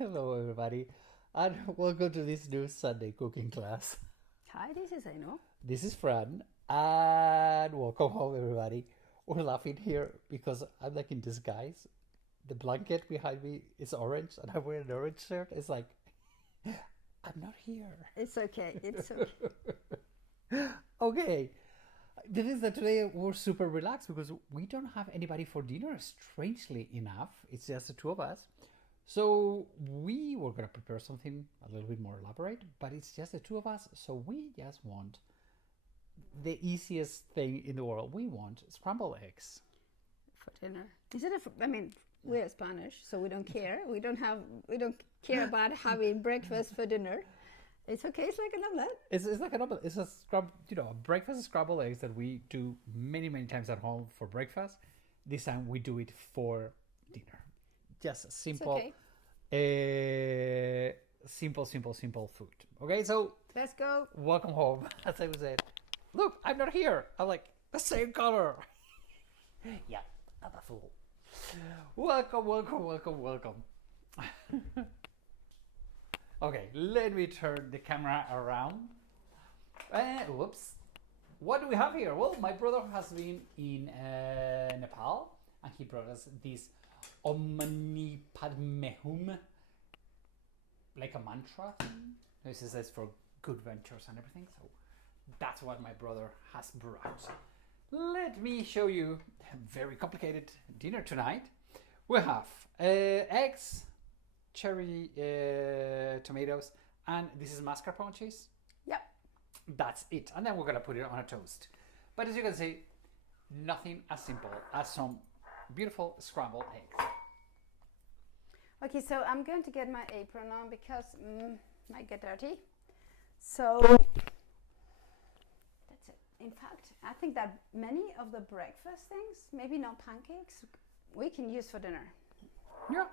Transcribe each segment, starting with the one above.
Hello, everybody, and welcome to this new Sunday cooking class. Hi, this is Ainhoa. This is Fran, and welcome home, everybody. We're laughing here because I'm like in disguise. The blanket behind me is orange, and I'm wearing an orange shirt. It's like, I'm not here. It's okay. It's okay. Okay, the thing is that today we're super relaxed because we don't have anybody for dinner, strangely enough. It's just the two of us. So we were going to prepare something a little bit more elaborate, but it's just the two of us. So we just want the easiest thing in the world. We want scrambled eggs. For dinner. Instead of, we're Spanish, so we don't care. We don't care about having breakfast for dinner. It's okay. It's like an omelette. It's like an omelette. It's a a breakfast scrambled eggs that we do many times at home for breakfast. This time we do it for dinner. Just simple, simple food. Okay, so let's go. Welcome home. As I was saying, look, I'm not here. I'm like the same color. Yeah, I'm a fool. Welcome. Okay, let me turn the camera around. Whoops. What do we have here? Well, my brother has been in Nepal, and he brought us this Omni Padme Hum, like a mantra. This is for good ventures and everything. So that's what my brother has brought. Let me show you a very complicated dinner tonight. We have eggs, cherry tomatoes, and this is mascarpone cheese. Yep. That's it. And then we're gonna put it on a toast. But as you can see, nothing as simple as some beautiful scrambled eggs. Okay, so I'm going to get my apron on because might get dirty. So that's it. In fact, I think that many of the breakfast things, maybe not pancakes, we can use for dinner. Yeah.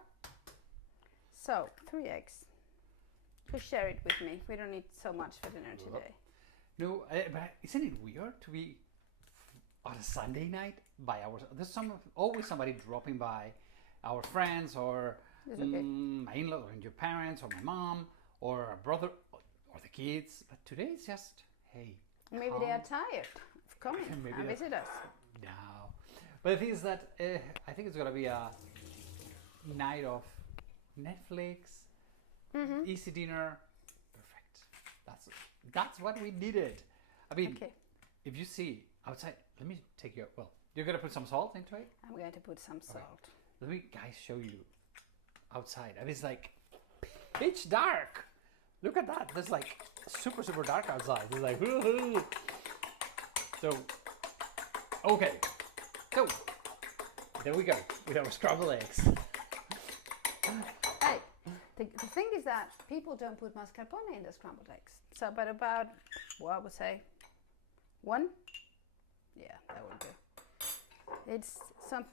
So 3 eggs. Just share it with me. We don't need so much for dinner today. No, but isn't it weird to be on a Sunday night by ourselves? There's always somebody dropping by, our friends or my in-laws or your parents or my mom or a brother or the kids. But today it's just, hey. Maybe they are tired of coming and visit us. No. But the thing is that I think it's going to be a night of Netflix, easy dinner. Perfect. That's what we needed. I mean, if you see outside, let me take you. Well, you're gonna put some salt into it. I'm going to put some salt. Okay. Let me, guys, show you outside. I mean, it's like pitch dark. Look at that. It's like super dark outside. It's like woo-hoo. So, okay. So there we go with our scrambled eggs. Hey, the thing is that people don't put mascarpone in the scrambled eggs. So, but about, well, I would say 1. Yeah, that would do. It's some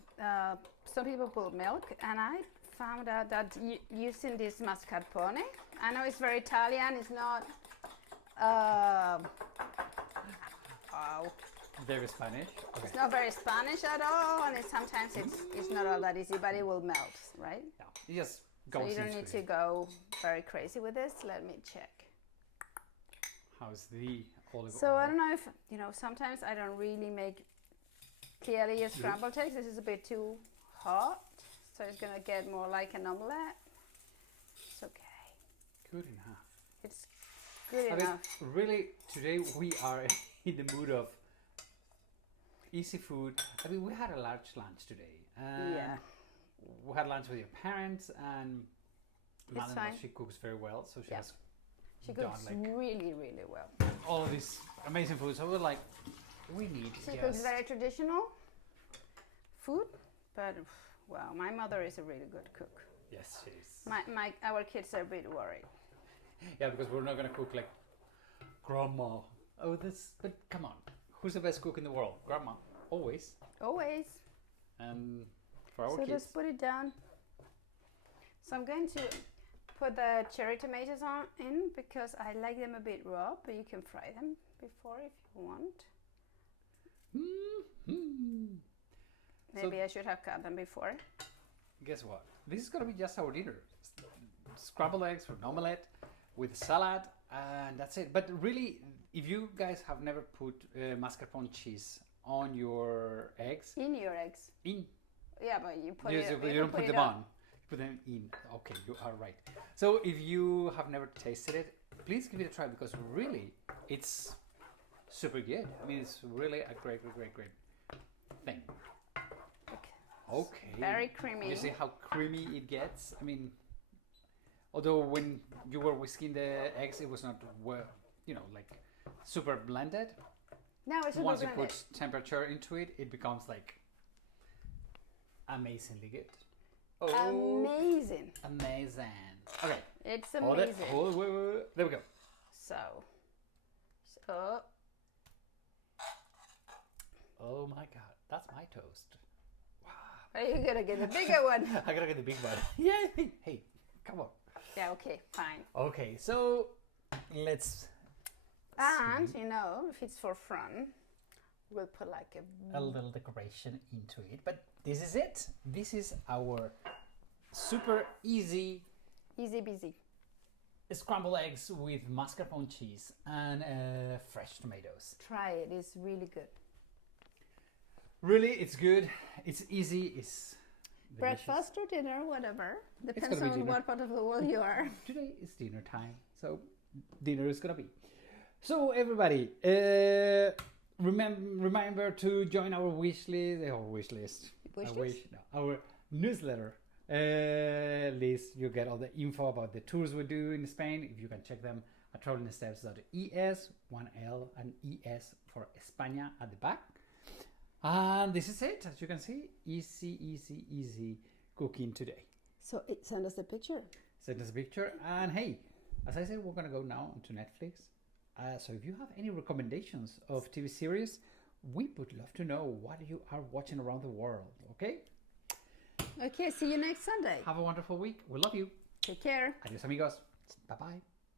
people put milk, and I found out that using this mascarpone, I know it's very Italian. It's not. Very Spanish. Okay. It's not very Spanish at all, and sometimes it's not all that easy, but it will melt, right? Yeah, you just go. So you don't need to go very crazy with this. Let me check. How's the olive oil? So I don't know if, sometimes I don't really make clearly a scrambled eggs. This is a bit too hot, so it's gonna get more like an omelette. It's okay. Good enough. It's good enough. Mean, really, today we are in the mood of easy food. I mean, we had a large lunch today. Yeah. We had lunch with your parents, and Madeline, she cooks very well, so she has. She cooks really well. All of this amazing food. So we're like, we need. She cooks very traditional food, but well, my mother is a really good cook. Yes, she is. Our kids are a bit worried. Yeah, because we're not gonna cook like grandma. Oh, but come on, who's the best cook in the world? Grandma, always. Always. And for our kids. So just put it down. So I'm going to put the cherry tomatoes in because I like them a bit raw, but you can fry them before if you want. Maybe I should have cut them before. Guess what? This is gonna be just our dinner. scrambled eggs, for an omelette, with salad, and that's it. But really, if you guys have never put mascarpone cheese on your eggs, In your eggs. Yeah, but you put yes, it. you don't put them on. You put them in. Okay, you are right. So if you have never tasted it, please give it a try because really, it's super good. I mean, it's really a great thing. Okay. Very creamy. You see how creamy it gets? I mean, although when you were whisking the eggs, it was not well, like super blended. Now it's super Once you blended. put temperature into it, it becomes like amazingly good. Amazing. Amazing. Okay. It's Hold it. amazing. Hold it. Wait. There we go. So. Oh my God, that's my toast. Are you gonna get the bigger one? I gotta get the big one. Yay! Hey, come on. Yeah. Okay. Fine. Okay, so let's. And see. if it's for fun, we'll put like A little decoration into it, but this is it. This is our super easy Easy-peasy. scrambled eggs with mascarpone cheese and fresh tomatoes. Try it. It's really good. Really, it's good. It's easy. It's delicious. Breakfast or dinner, whatever. Depends gonna be on dinner. what part of the world you are. Today is dinner time, so dinner is gonna be. So everybody, remember to join our wish list. Our newsletter list. You get all the info about the tours we do in Spain. If you can check them at travelingsteps.es, 1L and ES for España at the back. And this is it. As you can see, easy cooking today. So send us a picture. Send us a picture. And hey, as I said, we're going to go now onto Netflix. So if you have any recommendations of TV series, we would love to know what you are watching around the world. Okay? Okay, see you next Sunday. Have a wonderful week. We love you. Take care. Adios, amigos. Bye-bye.